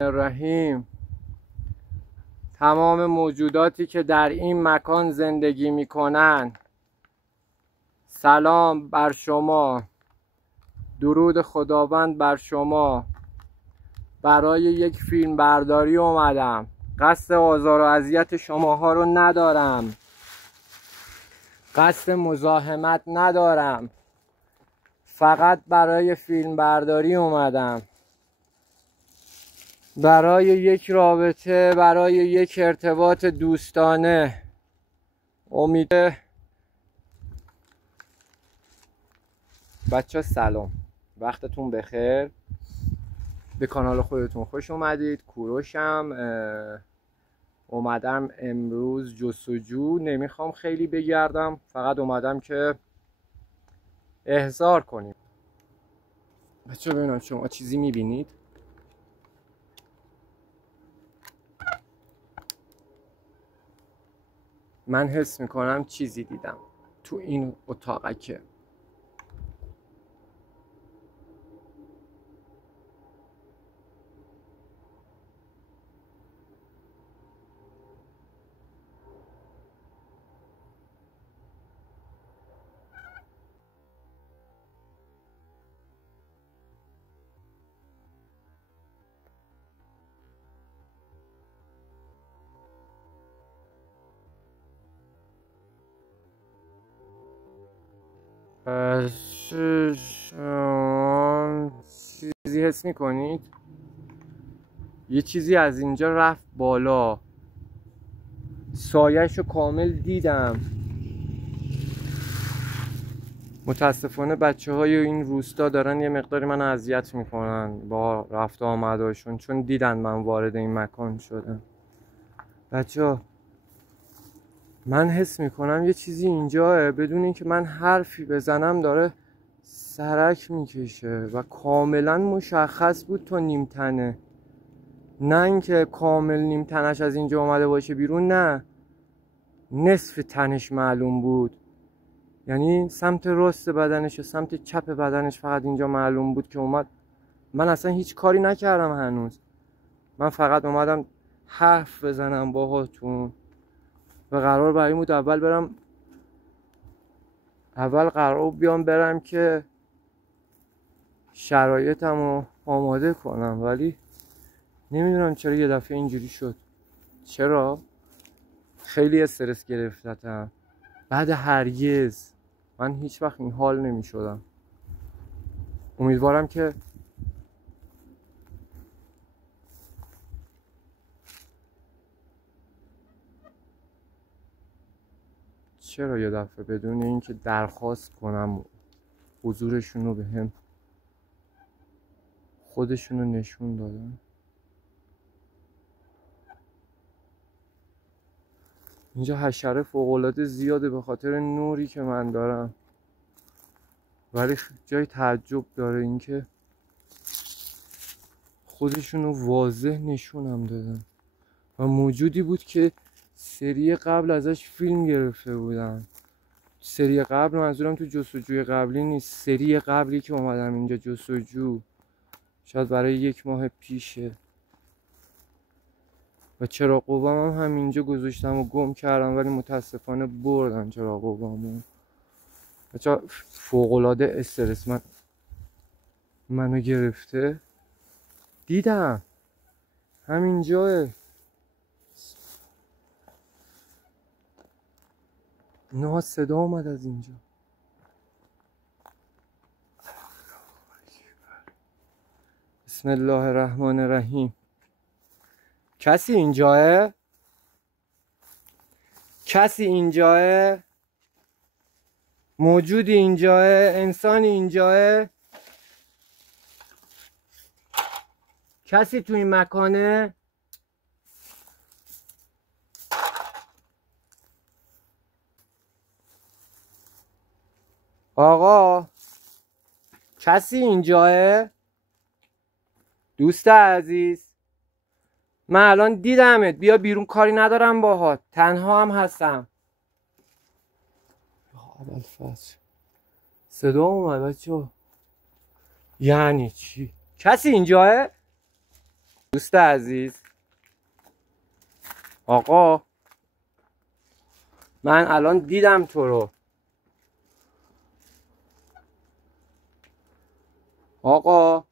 الرحیم. تمام موجوداتی که در این مکان زندگی می کنند، سلام بر شما، درود خداوند بر شما. برای یک فیلم برداری اومدم. قصد آزار و اذیت شماها رو ندارم، قصد مزاحمت ندارم، فقط برای فیلم برداری اومدم، برای یک رابطه، برای یک ارتباط دوستانه. بچه سلام، وقتتون بخیر، به کانال خودتون خوش اومدید. کوروشم. اومدم امروز جستجو، نمیخوام خیلی بگردم، فقط اومدم که احضار کنیم. بچه ببینم شما چیزی میبینید؟ من حس میکنم چیزی دیدم تو این اتاقکه. چیزی حس میکنید؟ یه چیزی از اینجا رفت بالا، سایه‌شو کامل دیدم. متاسفانه بچه های این روستا دارن یه مقداری من اذیت میکنن با رفت آمداشون، چون دیدن من وارد این مکان شدم. بچه ها، من حس میکنم یه چیزی اینجاه، بدون اینکه من حرفی بزنم داره سرک میکشه و کاملا مشخص بود تا نیم تنه. نه اینکه کامل نیم تنش از اینجا اومده باشه بیرون، نه، نصف تنش معلوم بود. یعنی سمت راست بدنش و سمت چپ بدنش فقط اینجا معلوم بود که اومد. من اصلا هیچ کاری نکردم هنوز، من فقط اومدم حرف بزنم باهاتون و قرار بر این بود اول قرار بیام برم که شرایطمو آماده کنم، ولی نمیدونم چرا یه دفعه اینجوری شد. چرا؟ خیلی استرس گرفتم. بعد هرگز من هیچ وقت این حال نمی شدم. امیدوارم که چرا یه دفعه بدون اینکه درخواست کنم حضورشون رو به هم خودشون رو نشون دادن. اینجا حشره فوق‌العاده زیاده به خاطر نوری که من دارم، ولی جای تعجب داره اینکه خودشون رو واضح نشونم دادن و موجودی بود که سری قبل ازش فیلم گرفته بودن. سری قبل منظورم تو جستجوی قبلی نیست، سری قبلی که اومدم اینجا جستجو، شاید برای 1 ماه پیشه، و چراغ قوام هم همینجا گذاشتم و گم کردم، ولی متاسفانه بردن چراغ قوامو. بچه فوق‌العاده استرس منو گرفته. دیدم همینجاه، نه صدا اومد از اینجا. بسم الله الرحمن الرحیم. کسی اینجاه؟ کسی اینجاه؟ موجودی اینجاه؟ انسانی اینجاه؟ کسی تو این مکانه؟ آقا کسی اینجاه؟ دوست عزیز، من الان دیدمت، بیا بیرون، کاری ندارم باهات، تنها هم هستم. اول فصل صدا اومد بچه. یعنی چی؟ کسی اینجاه؟ دوست عزیز، آقا من الان دیدم تو رو. آقا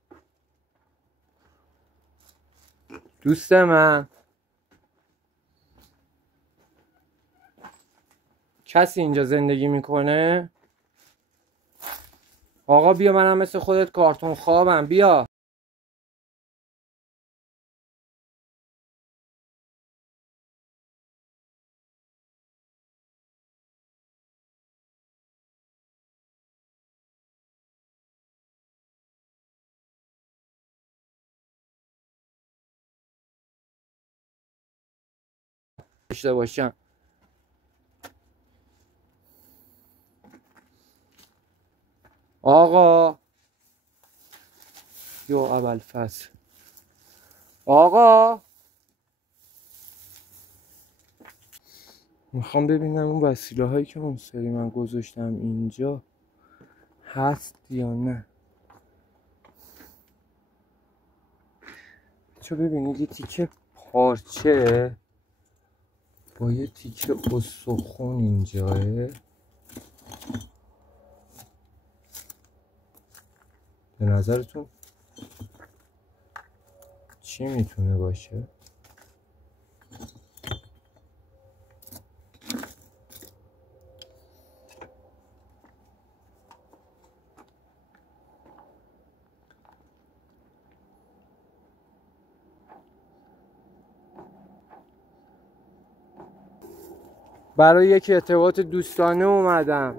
دوست من، کسی اینجا زندگی میکنه؟ آقا بیا، منم مثل خودت کارتون خوابم، بیا. داشته باشم. آقا یا اول فصل، آقا میخوام ببینم اون وسیله هایی که اون سری من گذاشتم اینجا هست یا نه. چو ببینید یه تیکه پارچه با یه تیکه استخون اینجاه. به نظرتون چی میتونه باشه؟ برای یک ارتباط دوستانه اومدم.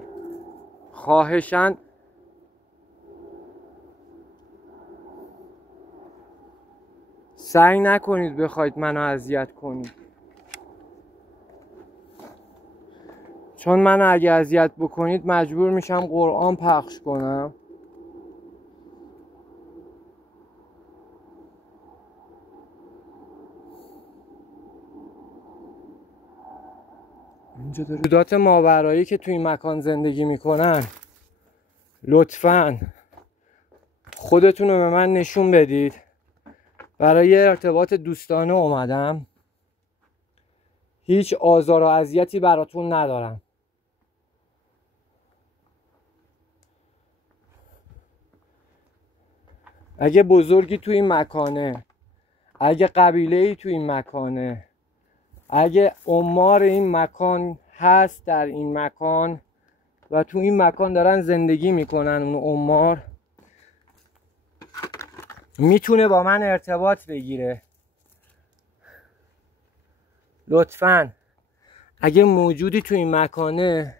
خواهشاً سعی نکنید بخواید منو اذیت کنید، چون منو اگه اذیت بکنید مجبور میشم قرآن پخش کنم. موجودات ماورایی که توی این مکان زندگی میکنن لطفاً خودتون رو به من نشون بدید. برای ارتباط دوستانه اومدم، هیچ آزار و اذیتی براتون ندارم. اگه بزرگی توی این مکانه، اگه قبیله‌ای توی این مکانه، اگه عمار این مکان هست در این مکان و تو این مکان دارن زندگی میکنن، اون عمار میتونه با من ارتباط بگیره. لطفاً اگه موجودی تو این مکانه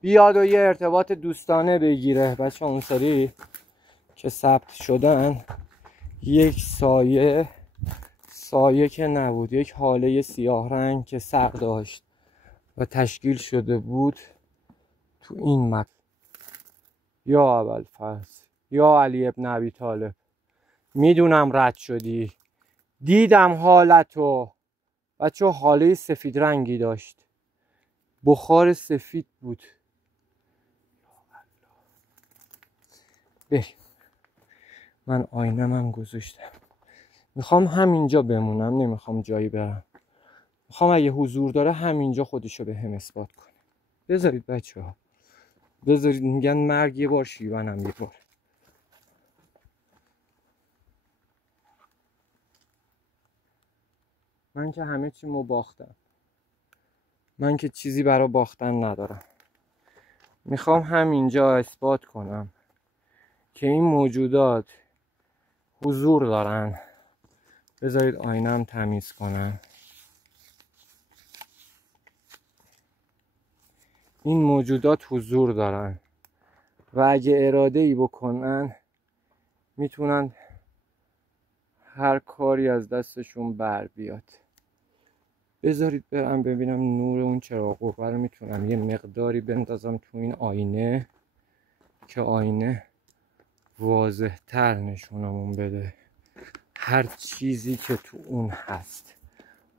بیاد و یه ارتباط دوستانه بگیره. بچه اون سری که ثبت شدن یک سایه که نبود، یک حاله سیاه رنگ که سر داشت و تشکیل شده بود تو این مکان. یا ابوالفضل، یا علی ابن ابی طالب، میدونم رد شدی، دیدم حالتو. بچه حاله سفید رنگی داشت، بخار سفید بود. بریم، من آینه‌ام گذاشتم، میخوام همینجا بمونم، نمیخوام جایی برم. میخوام اگه حضور داره همینجا خودشو به هم اثبات کنه. بذارید بچه ها، بذارید. میگن مرگ یه بار، شیونم یه بار. من که همه چیمو باختم، من که چیزی برای باختن ندارم. میخوام همینجا اثبات کنم که این موجودات حضور دارن. بذارید آینم تمیز کنم. این موجودات حضور دارن و اگه اراده ای بکنن میتونن هر کاری از دستشون بر بیاد. بذارید برم ببینم نور اون چراغ قوه رو میتونم یه مقداری بندازم تو این آینه که آینه واضح تر نشونمون بده هر چیزی که تو اون هست.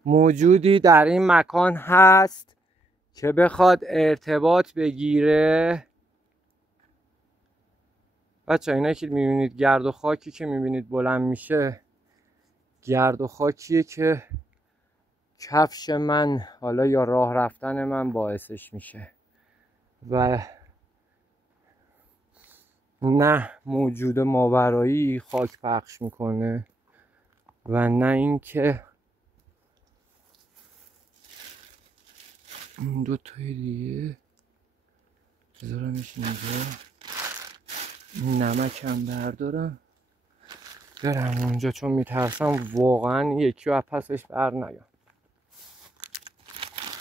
موجودی در این مکان هست که بخواد ارتباط بگیره. بچه اینایی که میبینید گرد و خاکی که میبینید بلند میشه، گرد و خاکیه که کفش من حالا یا راه رفتن من باعثش میشه و نه موجود ماورایی خاک پخش میکنه و نه اینکه این دو تای دیگه بذارمش اینجا، نمکم بردارم برم اونجا چون میترسم واقعا یکی و پسش بر نیام،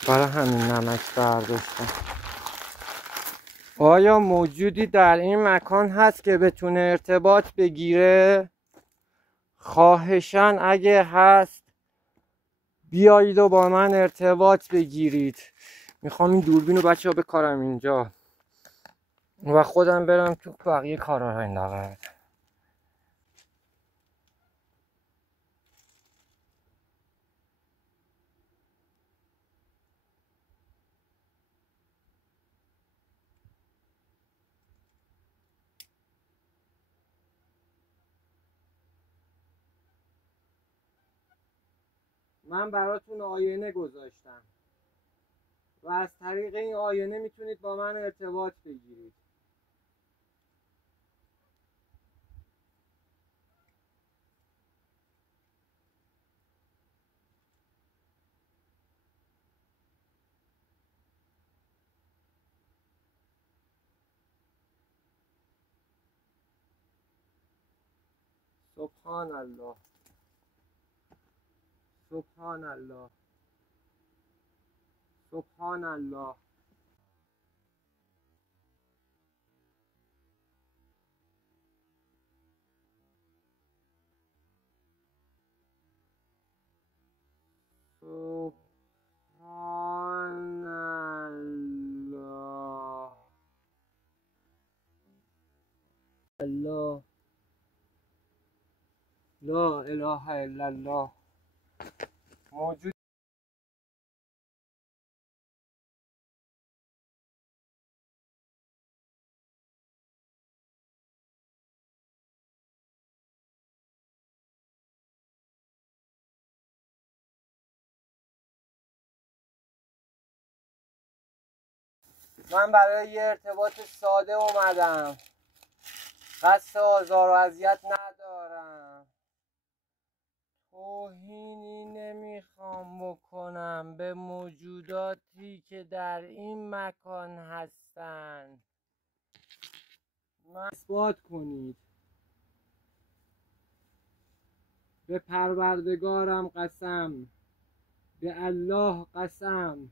برای همین نمک برداشتم. آیا موجودی در این مکان هست که بتونه ارتباط بگیره؟ خواهشاً اگه هست بیایید و با من ارتباط بگیرید. میخوام این دوربین رو بچه ها بکارم اینجا و خودم برم تو بقیه کارا این دقیقه. من براتون آینه گذاشتم و از طریق این آینه میتونید با من ارتباط بگیرید. سبحان الله، سبحان الله، سبحان الله. سبحان الله. الله، لا اله الا الله. موجود من برای یه ارتباط ساده اومدم، قصد آزار و اذیت ندارم، توهینی نمیخوام بکنم به موجوداتی که در این مکان هستن. من اثبات کنید. به پروردگارم قسم، به الله قسم،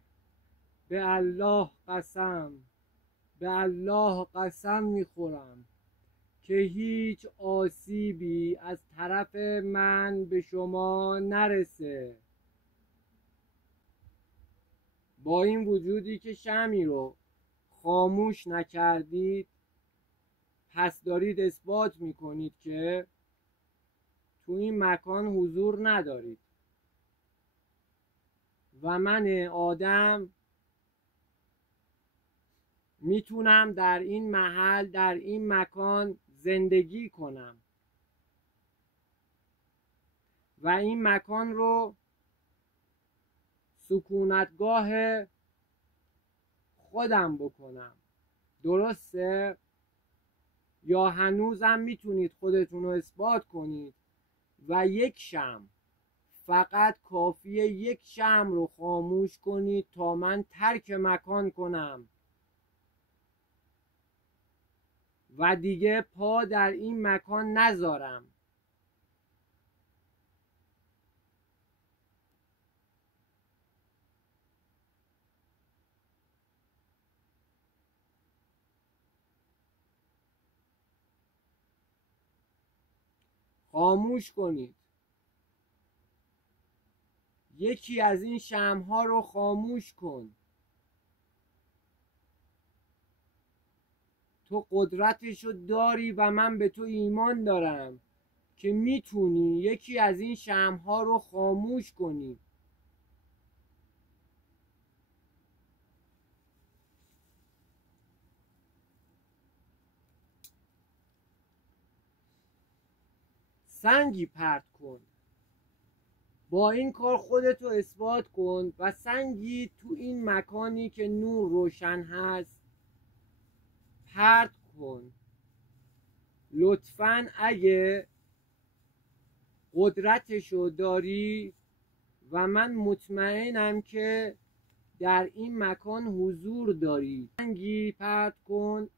به الله قسم، به الله قسم میخورم که هیچ آسیبی از طرف من به شما نرسه. با این وجودی که شمعی رو خاموش نکردید، پس دارید اثبات میکنید که تو این مکان حضور ندارید و من آدم میتونم در این محل، در این مکان زندگی کنم و این مکان رو سکونتگاه خودم بکنم. درسته؟ یا هنوزم میتونید خودتون رو اثبات کنید و یک شمع، فقط کافیه یک شمع رو خاموش کنید تا من ترک مکان کنم و دیگه پا در این مکان نذارم. خاموش کنید. یکی از این شمع‌ها رو خاموش کن. تو قدرتشو داری و من به تو ایمان دارم که میتونی یکی از این شمع‌ها رو خاموش کنی. سنگی پرت کن. با این کار خودتو اثبات کن و سنگی تو این مکانی که نور روشن هست پرت کن. لطفاً اگه قدرتشو داری و من مطمئنم که در این مکان حضور داری، سنگی پرت کن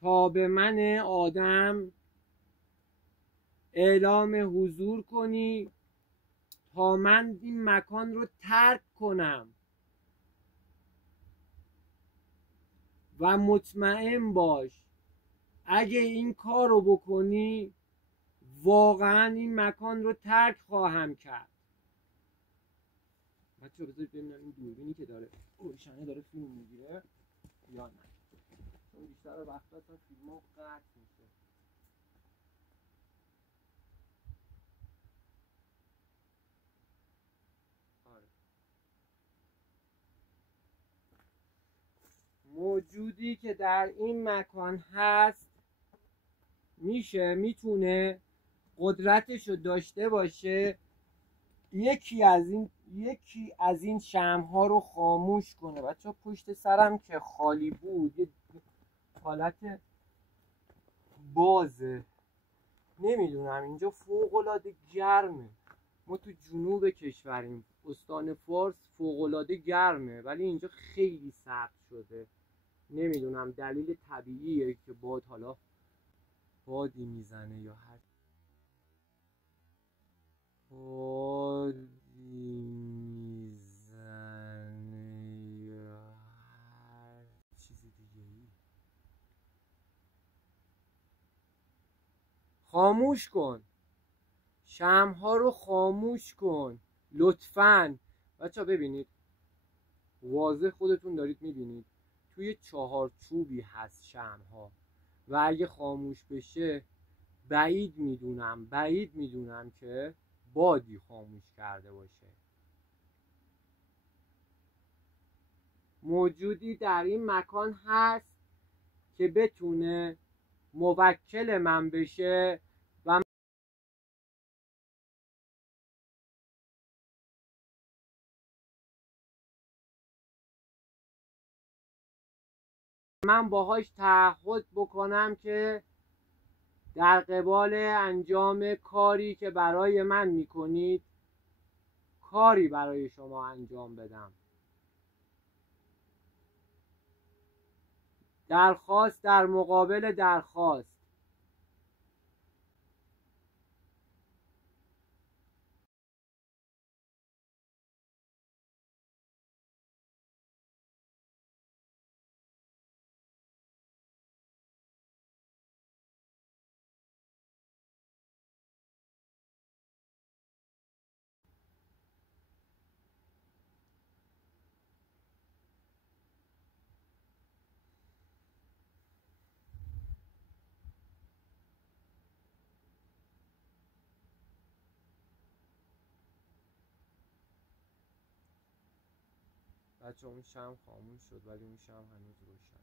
تا به من آدم اعلام حضور کنی تا من این مکان رو ترک کنم و مطمئن باش اگه این کار رو بکنی واقعا این مکان رو ترک خواهم کرد. بچه بذارید ببینم این دوربینی که داره روشنه داره فیلم میگیره یا نه، چون بیشتر وقتا اصلا فیلم ها قطع میشه. آره. موجودی که در این مکان هست میتونه قدرتشو داشته باشه یکی از این شمع‌ها رو خاموش کنه. بچه پشت سرم که خالی بود یه حالت بازه، نمیدونم، اینجا فوق‌العاده گرمه. ما تو جنوب کشوریم، استان فارس فوق‌العاده گرمه ولی اینجا خیلی سرد شده. نمیدونم دلیل طبیعیه که حالا بادی میزنه یا هر بادی میزنه یا هر چیز دیگه ای. خاموش کن، شمع‌ها رو خاموش کن لطفاً. بچه ببینید واضح خودتون دارید میبینید توی چهارچوبی هست شمع‌ها و اگه خاموش بشه بعید میدونم که بادی خاموش کرده باشه. موجودی در این مکان هست که بتونه موکل من بشه و من باهاش تعهد بکنم که در قبال انجام کاری که برای من میکنید کاری برای شما انجام بدم. درخواست در مقابل درخواست. بچه اون شمع خاموش شد ولی اون شمع هنوز روشن.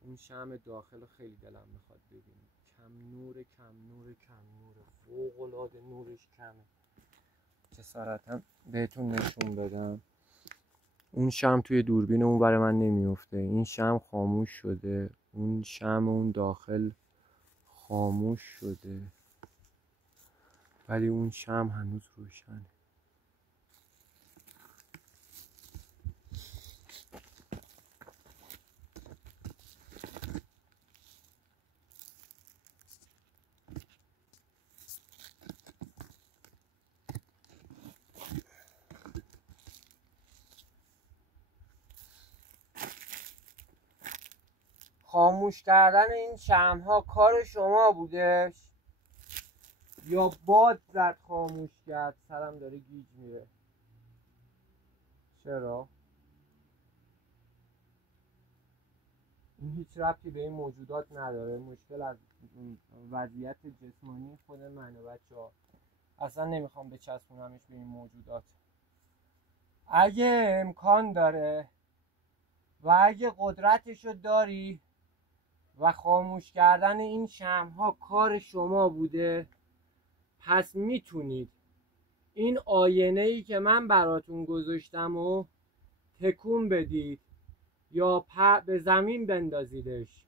اون شمع داخل رو خیلی دلم میخواد ببینید. کم نور فوق‌العاده نورش کمه. جسارتا بهتون نشون بدم اون شمع توی دوربین اون برای من نمیفته. این شمع خاموش شده، اون شمع اون داخل خاموش شده ولی اون شمع هنوز روشنه. خاموش کردن این شمع‌ها کار شما بودش یا باد زد خاموش کرد؟ سرم داره گیج میره. چرا؟ این هیچ ربطی به این موجودات نداره. مشکل از وضعیت جسمانی خود منه بچه‌ها. اصلا نمیخوام بچسبونمش به این موجودات. اگه امکان داره و اگه قدرتشو داری و خاموش کردن این شمع‌ها کار شما بوده پس میتونید این آینه‌ای که من براتون گذاشتم و تکون بدید یا به زمین بندازیدش.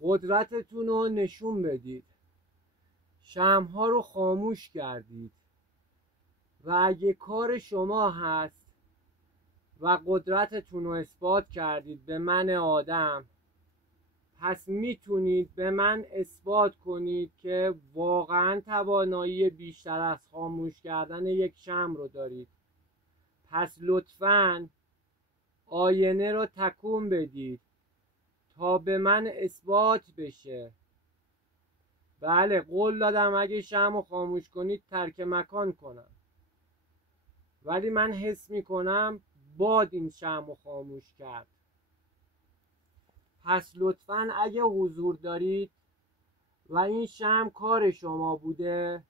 قدرتتون رو نشون بدید. شمع‌ها رو خاموش کردید و اگه کار شما هست و قدرتتون رو اثبات کردید به من آدم، پس میتونید به من اثبات کنید که واقعا توانایی بیشتر از خاموش کردن یک شمع رو دارید. پس لطفاً آینه رو تکون بدید تا به من اثبات بشه. بله، قول دادم اگه شمع رو خاموش کنید ترک مکان کنم، ولی من حس میکنم باد این شمع رو خاموش کرد. پس لطفاً اگه حضور دارید و این شمع کار شما بوده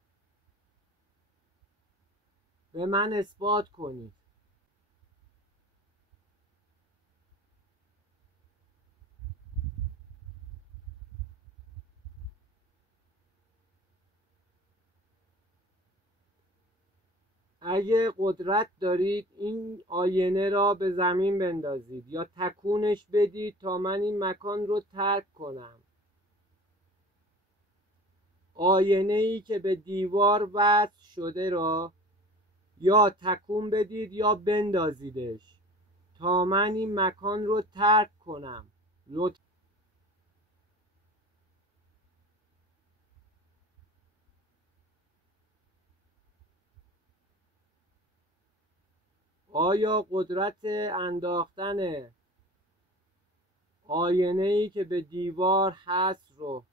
به من اثبات کنید. اگه قدرت دارید این آینه را به زمین بندازید یا تکونش بدید تا من این مکان رو ترک کنم. آینه ای که به دیوار وصل شده را یا تکون بدید یا بندازیدش تا من این مکان رو ترک کنم. آیا قدرت انداختن آینه ای که به دیوار هست رو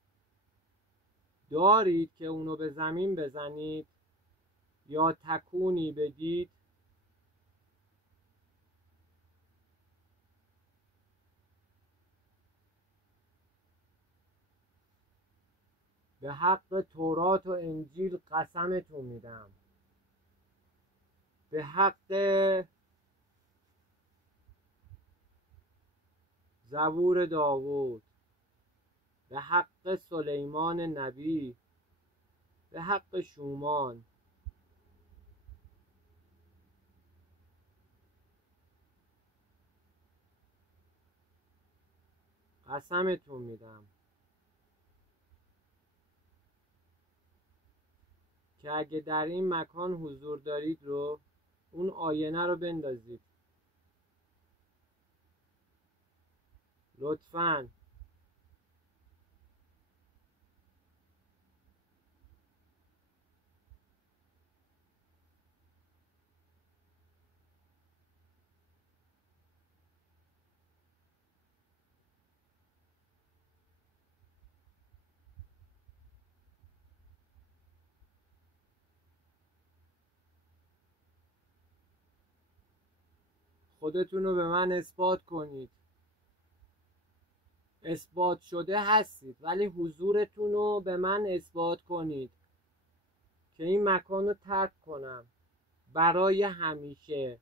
دارید که اونو به زمین بزنید یا تکونی بدید؟ به حق تورات و انجیل قسمتون میدم، به حق زبور داوود، به حق سلیمان نبی، به حق شومان، قسمتون میدم که اگه در این مکان حضور دارید رو اون آینه رو بندازید. لطفاً خودتون رو به من اثبات کنید. اثبات شده هستید ولی حضورتون رو به من اثبات کنید که این مکان رو ترک کنم برای همیشه.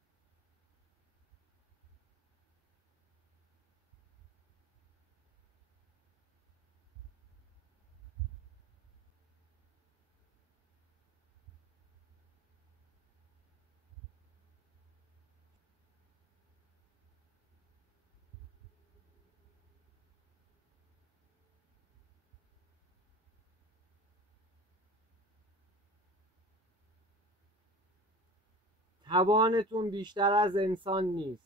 توانتون بیشتر از انسان نیست،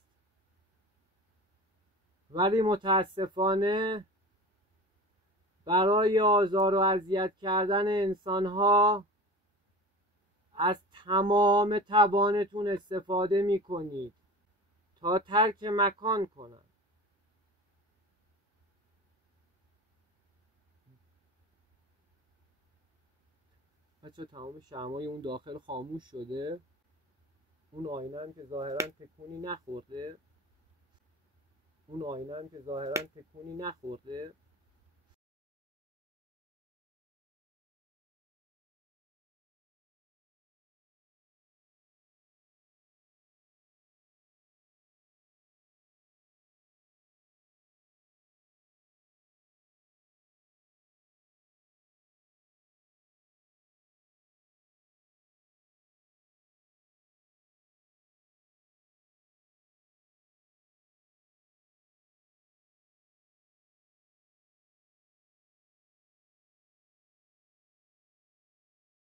ولی متاسفانه برای آزار و اذیت کردن انسانها از تمام توانتون استفاده می کنید تا ترک مکان کنند. بچه تمام شمعای اون داخل خاموش شده، اون آینه هم که ظاهرا تکونی نخورده، اون آینه هم که ظاهرا تکونی نخورده.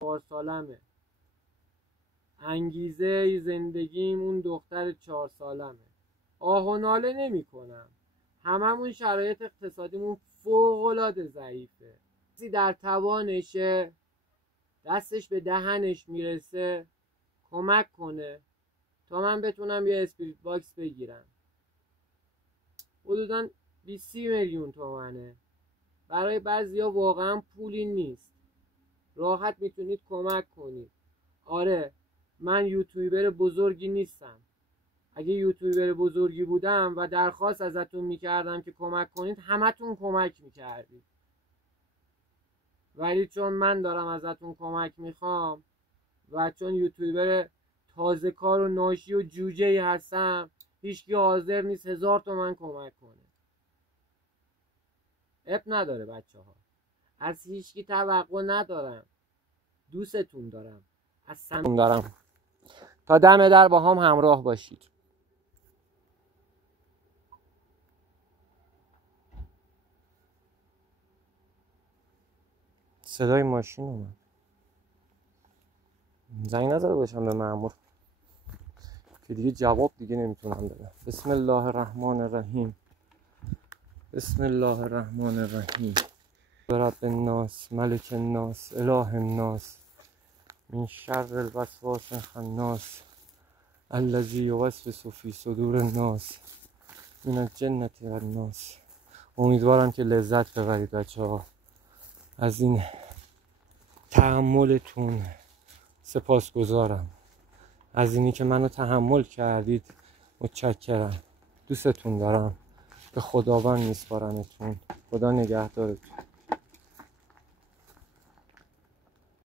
4 سالمه. انگیزه زندگیم اون دختر 4 سالمه. آه و ناله نمی کنم. هممون شرایط اقتصادیمون فوق‌العاده ضعیفه. کسی در توانشه دستش به دهنش میرسه کمک کنه تا من بتونم یه اسپریت باکس بگیرم. حدوداً 20 میلیون تومنه. برای بعضیا واقعا پولی نیست. راحت میتونید کمک کنید. آره من یوتیوبر بزرگی نیستم. اگه یوتیوبر بزرگی بودم و درخواست ازتون میکردم که کمک کنید همتون کمک میکردید. ولی چون من دارم ازتون کمک میخوام و چون یوتیوبر تازه کار و ناشی و جوجه‌ای هستم هیچکی حاضر نیست 1000 تومن کمک کنه. اب نداره بچه ها. از هیچکی توقع ندارم. دوستتون دارم. از صمیم دارم. تا دم در با هم همراه باشید. صدای ماشین اومد. زنگ نزده باشم به مأمور که دیگه جواب دیگه نمیتونم بدم. بسم الله الرحمن الرحیم. بسم الله الرحمن الرحیم. رب الناس ملک الناس اله الناس من شر الوسواس الخناس الذی یوسوس فی صدور الناس من الجنة والناس. امیدوارم که لذت ببرید بچه‌ها از این تحملتون. سپاسگزارم از اینی که منو تحمل کردید. متشکرم. دوستتون دارم. به خداوند میسپارمتون. خدا نگهدارتون.